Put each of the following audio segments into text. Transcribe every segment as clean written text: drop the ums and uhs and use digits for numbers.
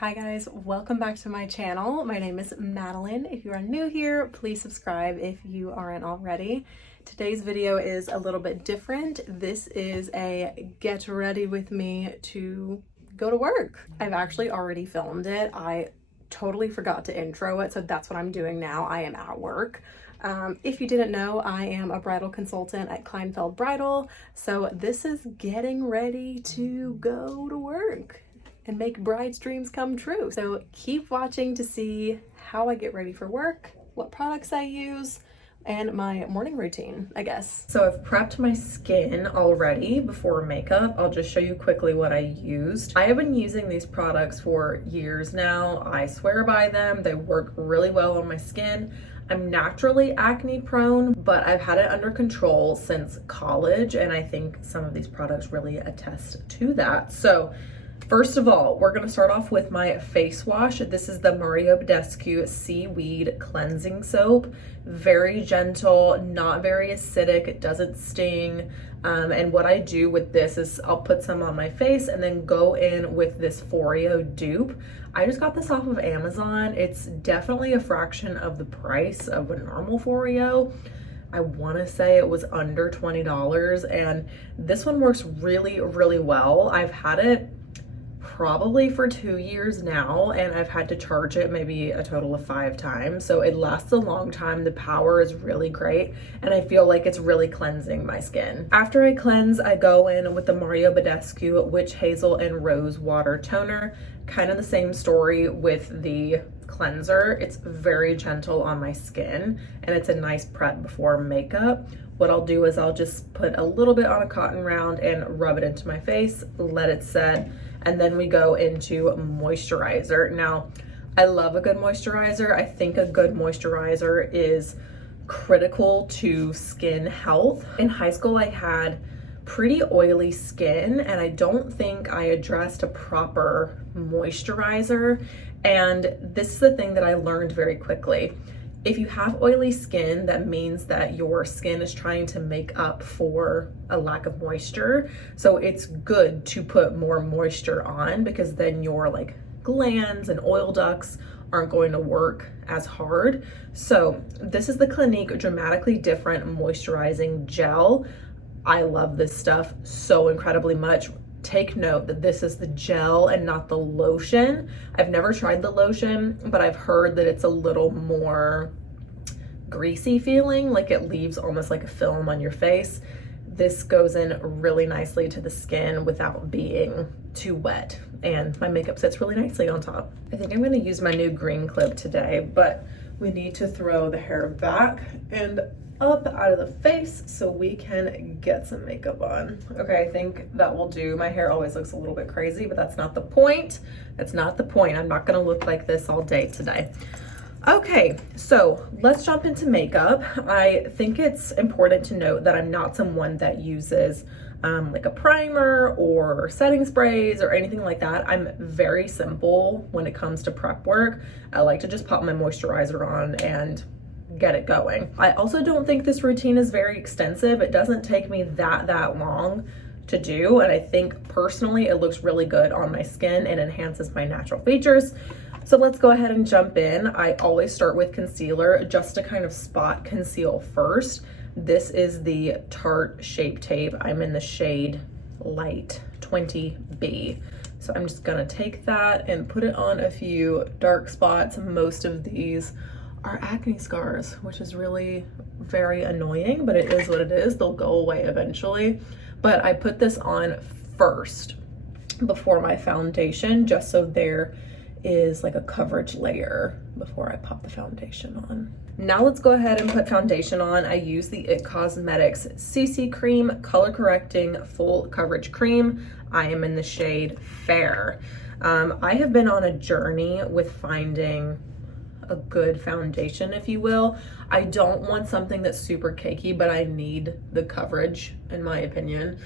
Hi guys, welcome back to my channel. My name is Madalyn. If you are new here, please subscribe if you aren't already. Today's video is a little bit different. This is a get ready with me to go to work. I've actually already filmed it. I totally forgot to intro it, so that's what I'm doing now. I am at work. If you didn't know, I am a bridal consultant at Kleinfeld Bridal, so this is getting ready to go to work and make brides' dreams come true. So keep watching to see how I get ready for work, what products I use, and my morning routine, I guess. So I've prepped my skin already before makeup. I'll just show you quickly what I used. I have been using these products for years now. I swear by them. They work really well on my skin. I'm naturally acne prone, but I've had it under control since college, and I think some of these products really attest to that. So first of all, we're gonna start off with my face wash. This is the Mario Badescu Seaweed Cleansing Soap. Very gentle, not very acidic, it doesn't sting. And what I do with this is I'll put some on my face and then go in with this Foreo dupe. I just got this off of Amazon. It's definitely a fraction of the price of a normal Foreo. I want to say it was under $20, and this one works really, really well. I've had it probably for 2 years now, and I've had to charge it maybe a total of 5 times. So it lasts a long time. The power is really great, and I feel like it's really cleansing my skin. After I cleanse, I go in with the Mario Badescu Witch Hazel and Rose Water Toner. Kind of the same story with the cleanser. It's very gentle on my skin, and it's a nice prep before makeup. What I'll do is I'll just put a little bit on a cotton round and rub it into my face, let it set, and then we go into moisturizer. Now, I love a good moisturizer. I think a good moisturizer is critical to skin health. In high school, I had pretty oily skin, and I don't think I addressed a proper moisturizer. And this is the thing that I learned very quickly. If you have oily skin, that means that your skin is trying to make up for a lack of moisture. So it's good to put more moisture on, because then your like glands and oil ducts aren't going to work as hard. So this is the Clinique Dramatically Different Moisturizing Gel. I love this stuff so incredibly much. Take note that this is the gel and not the lotion. I've never tried the lotion, but I've heard that it's a little more greasy feeling, like it leaves almost like a film on your face. This goes in really nicely to the skin without being too wet, and my makeup sits really nicely on top. I think I'm gonna use my new green clip today, but we need to throw the hair back and up out of the face so we can get some makeup on. Okay, I think that will do. My hair always looks a little bit crazy, but that's not the point. That's not the point. I'm not gonna look like this all day today. Okay, so let's jump into makeup. I think it's important to note that I'm not someone that uses like a primer or setting sprays or anything like that. I'm very simple when it comes to prep work. I like to just pop my moisturizer on and get it going. I also don't think this routine is very extensive. It doesn't take me that long to do, and I think personally it looks really good on my skin and enhances my natural features. So let's go ahead and jump in. I always start with concealer just to kind of spot conceal first. This is the Tarte Shape Tape. I'm in the shade Light 20B. So I'm just gonna take that and put it on a few dark spots. Most of these are acne scars, which is really very annoying, but it is what it is. They'll go away eventually. But I put this on first before my foundation, just so there is like a coverage layer before I pop the foundation on. Now let's go ahead and put foundation on. I use the IT Cosmetics CC Cream Color Correcting Full Coverage Cream. I am in the shade Fair. I have been on a journey with finding a good foundation, if you will. I don't want something that's super cakey, but I need the coverage, in my opinion,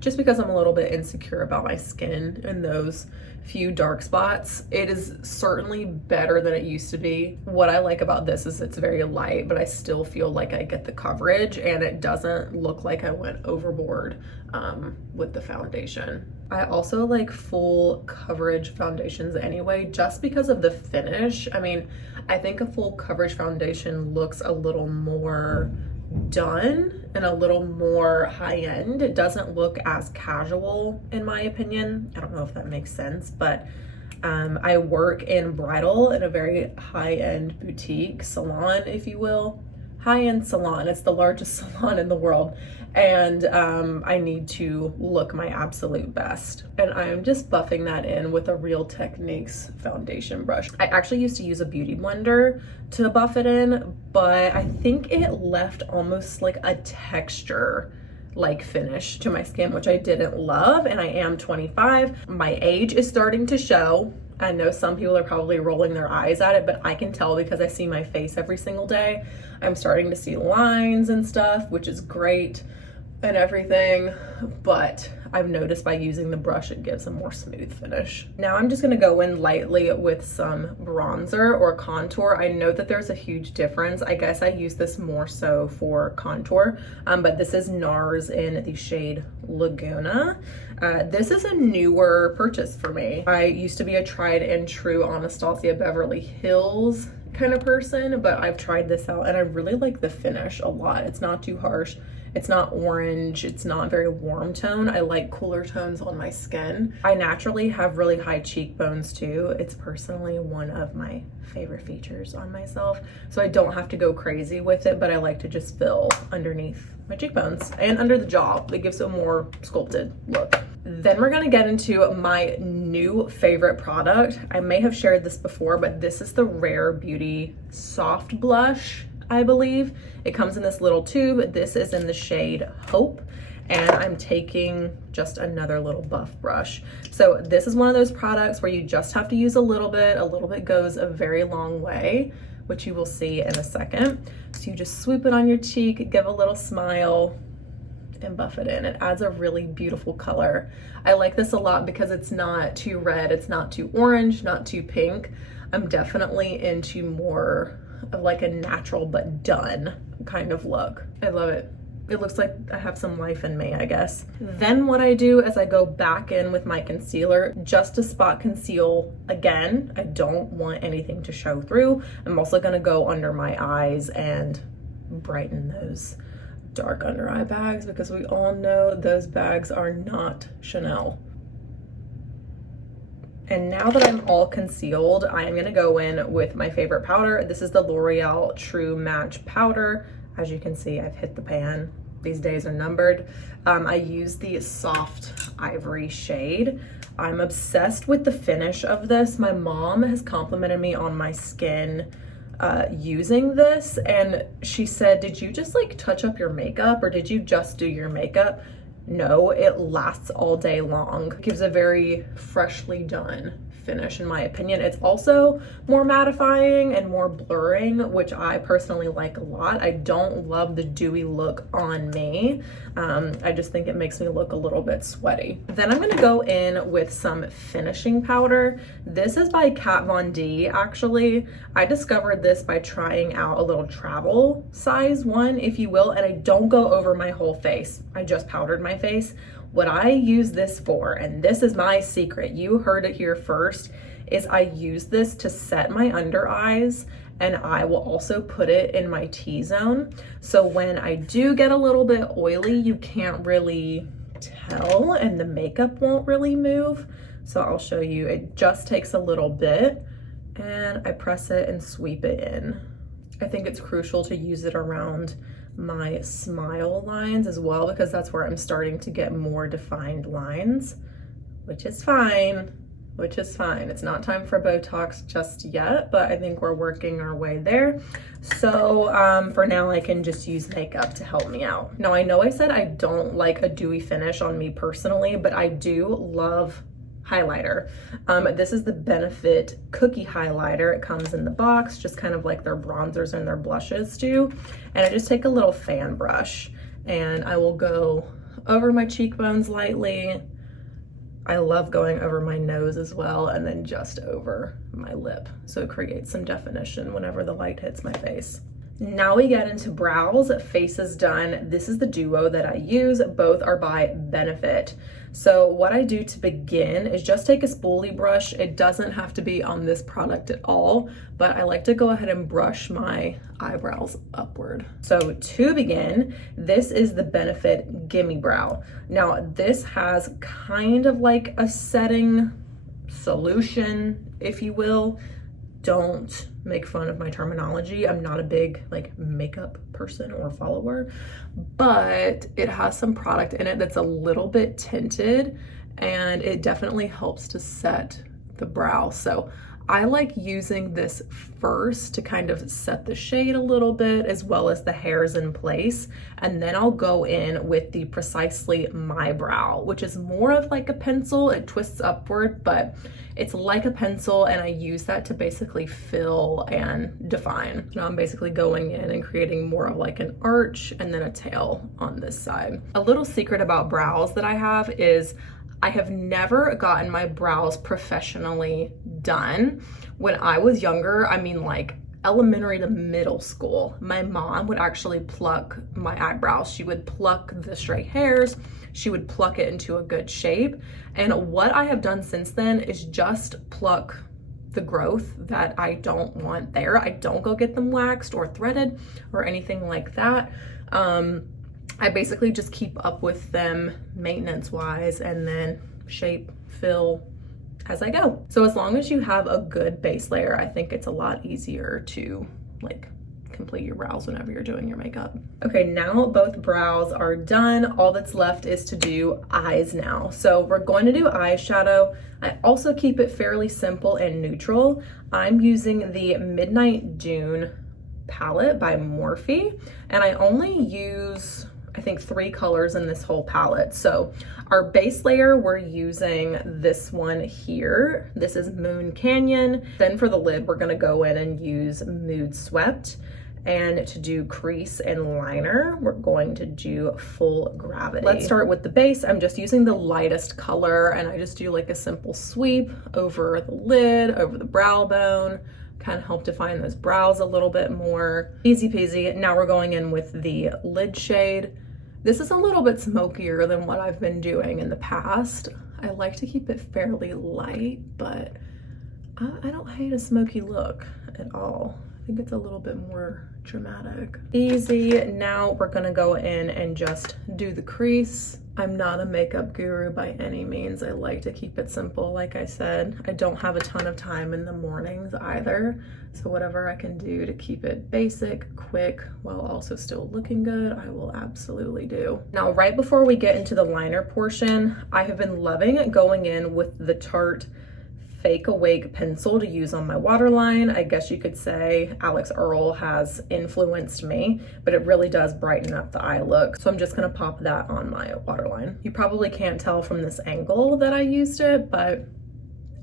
just because I'm a little bit insecure about my skin and those few dark spots. It is certainly better than it used to be. What I like about this is it's very light, but I still feel like I get the coverage, and it doesn't look like I went overboard with the foundation. I also like full coverage foundations anyway, just because of the finish. I mean, I think a full coverage foundation looks a little more done and a little more high-end. It doesn't look as casual in my opinion. I don't know if that makes sense, but I work in bridal in a very high-end boutique salon, if you will. High-end salon. It's the largest salon in the world, and I need to look my absolute best, and I am just buffing that in with a Real Techniques foundation brush. I actually used to use a beauty blender to buff it in, but I think it left almost like a texture like finish to my skin, which I didn't love. And I am 25. My age is starting to show. I know some people are probably rolling their eyes at it, but I can tell because I see my face every single day. I'm starting to see lines and stuff, which is great and everything, but I've noticed by using the brush, it gives a more smooth finish. Now I'm just gonna go in lightly with some bronzer or contour. I know that there's a huge difference. I guess I use this more so for contour, but this is NARS in the shade Laguna. This is a newer purchase for me. I used to be a tried and true Anastasia Beverly Hills kind of person, but I've tried this out and I really like the finish a lot. It's not too harsh. It's not orange. It's not very warm tone. I like cooler tones on my skin. I naturally have really high cheekbones too. It's personally one of my favorite features on myself. So I don't have to go crazy with it, but I like to just fill underneath my cheekbones and under the jaw. It gives a more sculpted look. Then we're gonna get into my new favorite product. I may have shared this before, but this is the Rare Beauty Soft Blush, I believe. It comes in this little tube. This is in the shade Hope, and I'm taking just another little buff brush. So this is one of those products where you just have to use a little bit. A little bit goes a very long way, which you will see in a second. So you just swoop it on your cheek, give a little smile, and buff it in. It adds a really beautiful color. I like this a lot because it's not too red, it's not too orange, not too pink. I'm definitely into more of like a natural but done kind of look. I love it. It looks like I have some life in me, I guess. Then what I do is I go back in with my concealer just to spot conceal again. I don't want anything to show through. I'm also gonna go under my eyes and brighten those dark under eye bags, because we all know those bags are not Chanel. And now that I'm all concealed, I am gonna go in with my favorite powder. This is the L'Oreal True Match Powder. As you can see, I've hit the pan. These days are numbered. I use the Soft Ivory shade. I'm obsessed with the finish of this. My mom has complimented me on my skin using this, and she said, did you just like touch up your makeup, or did you just do your makeup? No, it lasts all day long. It gives a very freshly done finish in my opinion. It's also more mattifying and more blurring, which I personally like a lot. I don't love the dewy look on me. I just think it makes me look a little bit sweaty. Then I'm gonna go in with some finishing powder. This is by Kat Von D actually. I discovered this by trying out a little travel size one, if you will, and I don't go over my whole face. I just powdered my face. What I use this for, and this is my secret, you heard it here first, is I use this to set my under eyes, and I will also put it in my T-zone. So when I do get a little bit oily, you can't really tell, and the makeup won't really move. So I'll show you, it just takes a little bit, and I press it and sweep it in. I think it's crucial to use it around my smile lines as well, because that's where I'm starting to get more defined lines, which is fine. It's not time for Botox just yet, but I think we're working our way there. So for now, I can just use makeup to help me out. Now, I know I said I don't like a dewy finish on me personally, but I do love highlighter. This is the Benefit Cookie Highlighter. It comes in the box, just kind of like their bronzers and their blushes do. And I just take a little fan brush and I will go over my cheekbones lightly. I love going over my nose as well, and then just over my lip. So it creates some definition whenever the light hits my face. Now we get into brows. Face is done. This is the duo that I use. Both are by Benefit. So what I do to begin is just take a spoolie brush. It doesn't have to be on this product at all, but I like to go ahead and brush my eyebrows upward. So to begin, this is the Benefit Gimme Brow. Now this has kind of like a setting solution, if you will. Don't make fun of my terminology. I'm not a big like makeup person or follower, but it has some product in it that's a little bit tinted and it definitely helps to set the brow. So I like using this first to kind of set the shade a little bit as well as the hairs in place. And then I'll go in with the Precisely My Brow, which is more of like a pencil. It twists upward, but it's like a pencil and I use that to basically fill and define. Now I'm basically going in and creating more of like an arch and then a tail on this side. A little secret about brows that I have is I have never gotten my brows professionally done. When I was younger, I mean like elementary to middle school, my mom would actually pluck my eyebrows. She would pluck the stray hairs, she would pluck it into a good shape. And what I have done since then is just pluck the growth that I don't want there. I don't go get them waxed or threaded or anything like that. I basically just keep up with them maintenance wise and then shape, fill as I go. So as long as you have a good base layer, I think it's a lot easier to like complete your brows whenever you're doing your makeup. Okay, now both brows are done. All that's left is to do eyes now. So we're going to do eyeshadow. I also keep it fairly simple and neutral. I'm using the Midnight Dune palette by Morphe, and I only use I think 3 colors in this whole palette. So our base layer, we're using this one here. This is Moon Canyon. Then for the lid, we're gonna go in and use Mood Swept. And to do crease and liner, we're going to do Full Gravity. Let's start with the base. I'm just using the lightest color and I just do like a simple sweep over the lid, over the brow bone, kind of help define those brows a little bit more. Easy peasy. Now we're going in with the lid shade. This is a little bit smokier than what I've been doing in the past. I like to keep it fairly light, but I don't hate a smoky look at all. I think it's a little bit more dramatic. Easy. Now we're gonna go in and just do the crease. I'm not a makeup guru by any means. I like to keep it simple. Like I said, I don't have a ton of time in the mornings either. So whatever I can do to keep it basic, quick, while also still looking good, I will absolutely do. Now, right before we get into the liner portion, I have been loving going in with the Tarte Fake Awake pencil to use on my waterline. I guess you could say Alex Earl has influenced me, but it really does brighten up the eye look. So I'm just gonna pop that on my waterline. You probably can't tell from this angle that I used it, but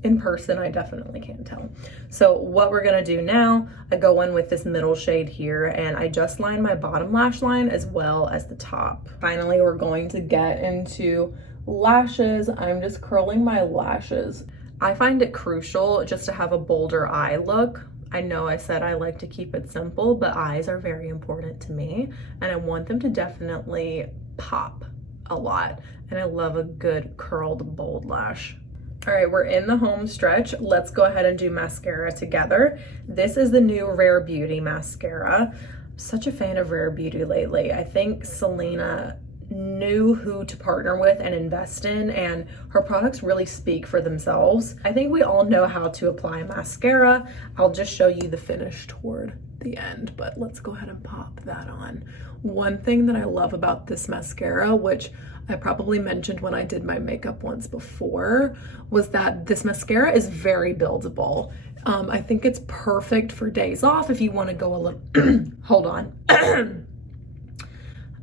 in person, I definitely can tell. So what we're gonna do now, I go in with this middle shade here and I just line my bottom lash line as well as the top. Finally, we're going to get into lashes. I'm just curling my lashes. I find it crucial just to have a bolder eye look. I know I said I like to keep it simple, but eyes are very important to me and I want them to definitely pop a lot. And I love a good curled bold lash. All right, we're in the home stretch. Let's go ahead and do mascara together. This is the new Rare Beauty mascara. I'm such a fan of Rare Beauty lately. I think Selena knew who to partner with and invest in, and her products really speak for themselves. I think we all know how to apply mascara. I'll just show you the finish toward the end, but let's go ahead and pop that on. One thing that I love about this mascara, which I probably mentioned when I did my makeup once before, was that this mascara is very buildable. I think it's perfect for days off if you want to go a little, hold on.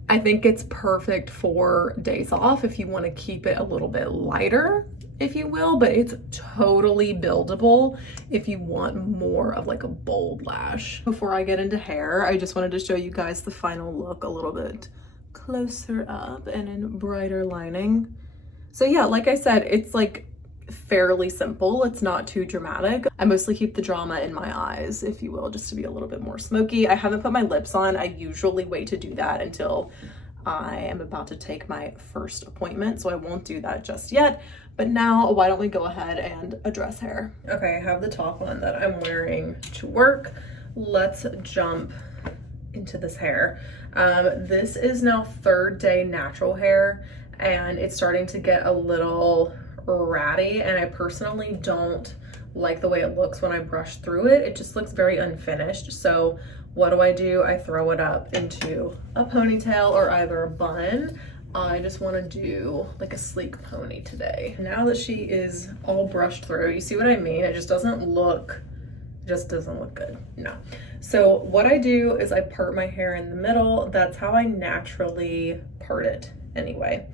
I think it's perfect for days off if you want to keep it a little bit lighter, if you will, but it's totally buildable if you want more of like a bold lash. Before I get into hair, I just wanted to show you guys the final look a little bit closer up and in brighter lining. So yeah, like I said, it's like fairly simple. It's not too dramatic. I mostly keep the drama in my eyes, if you will, just to be a little bit more smoky. I haven't put my lips on. I usually wait to do that until I am about to take my first appointment, so I won't do that just yet. But now, why don't we go ahead and address hair? Okay, I have the top on that I'm wearing to work. Let's jump into this hair. This is now 3rd day natural hair, and it's starting to get a little ratty, and I personally don't like the way it looks when I brush through it. It just looks very unfinished. So what do? I throw it up into a ponytail or either a bun. I just want to do like a sleek pony today. Now that she is all brushed through, you see what I mean? It just doesn't look good. No. So what I do is I part my hair in the middle. That's how I naturally part it anyway.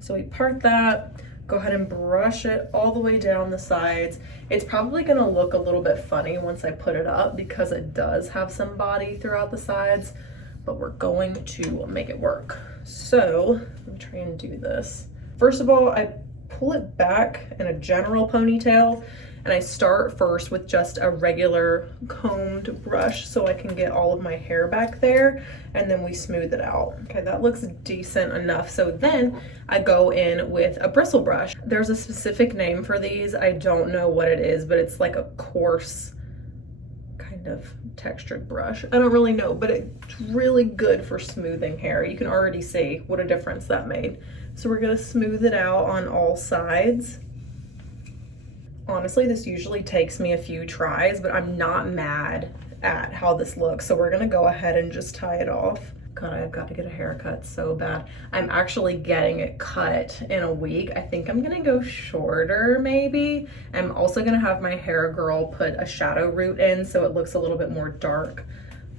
So we part that, go ahead and brush it all the way down the sides. It's probably gonna look a little bit funny once I put it up because it does have some body throughout the sides, but we're going to make it work. So let me try and do this. First of all, I pull it back in a general ponytail, and I start first with just a regular combed brush so I can get all of my hair back there, and then we smooth it out. Okay, that looks decent enough. So then I go in with a bristle brush. There's a specific name for these. I don't know what it is, but it's like a coarse kind of textured brush. I don't really know, but it's really good for smoothing hair. You can already see what a difference that made. So we're gonna smooth it out on all sides. Honestly, this usually takes me a few tries, but I'm not mad at how this looks. So we're gonna go ahead and just tie it off. God, I've got to get a haircut so bad. I'm actually getting it cut in a week. I think I'm gonna go shorter maybe. I'm also gonna have my hair girl put a shadow root in so it looks a little bit more dark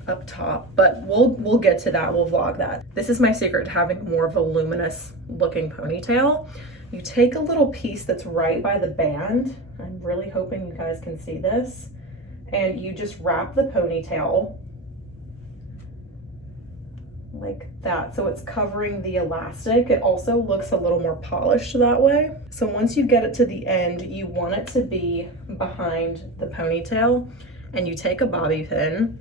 up top, but we'll get to that. We'll vlog that. This is my secret to having a more voluminous looking ponytail. You take a little piece that's right by the band. I'm really hoping you guys can see this. And you just wrap the ponytail like that. So it's covering the elastic. It also looks a little more polished that way. So once you get it to the end, you want it to be behind the ponytail, and you take a bobby pin.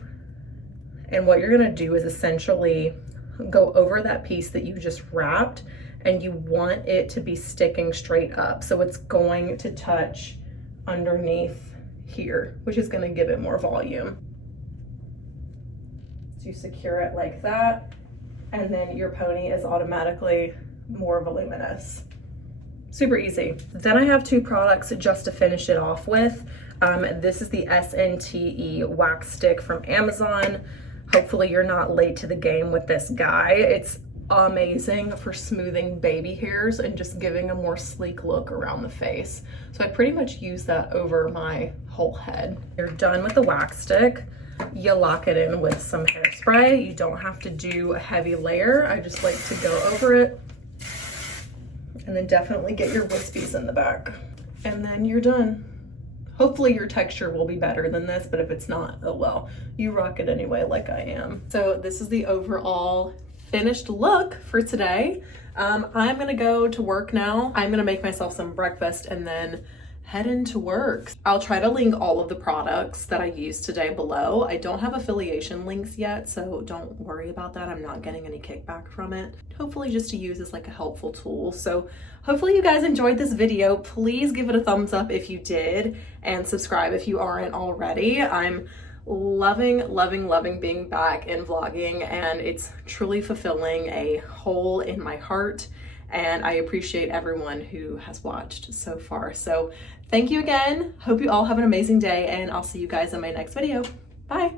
And what you're gonna do is essentially go over that piece that you just wrapped, and you want it to be sticking straight up. So it's going to touch underneath here, which is gonna give it more volume. So you secure it like that, and then your pony is automatically more voluminous. Super easy. Then I have 2 products just to finish it off with. This is the SNTE wax stick from Amazon. Hopefully you're not late to the game with this guy. It's amazing for smoothing baby hairs and just giving a more sleek look around the face. So I pretty much use that over my whole head. You're done with the wax stick. You lock it in with some hairspray. You don't have to do a heavy layer. I just like to go over it, and then definitely get your wispies in the back. And then you're done. Hopefully your texture will be better than this, but if it's not, oh well. You rock it anyway, like I am. So this is the overall finished look for today. I'm gonna go to work now. I'm gonna make myself some breakfast and then head into work. I'll try to link all of the products that I used today below. I don't have affiliation links yet, so don't worry about that. I'm not getting any kickback from it. Hopefully just to use as like a helpful tool. So hopefully you guys enjoyed this video. Please give it a thumbs up if you did, and subscribe if you aren't already. I'm loving being back in vlogging, and it's truly fulfilling a hole in my heart. And I appreciate everyone who has watched so far. So thank you again. Hope you all have an amazing day, and I'll see you guys in my next video. Bye.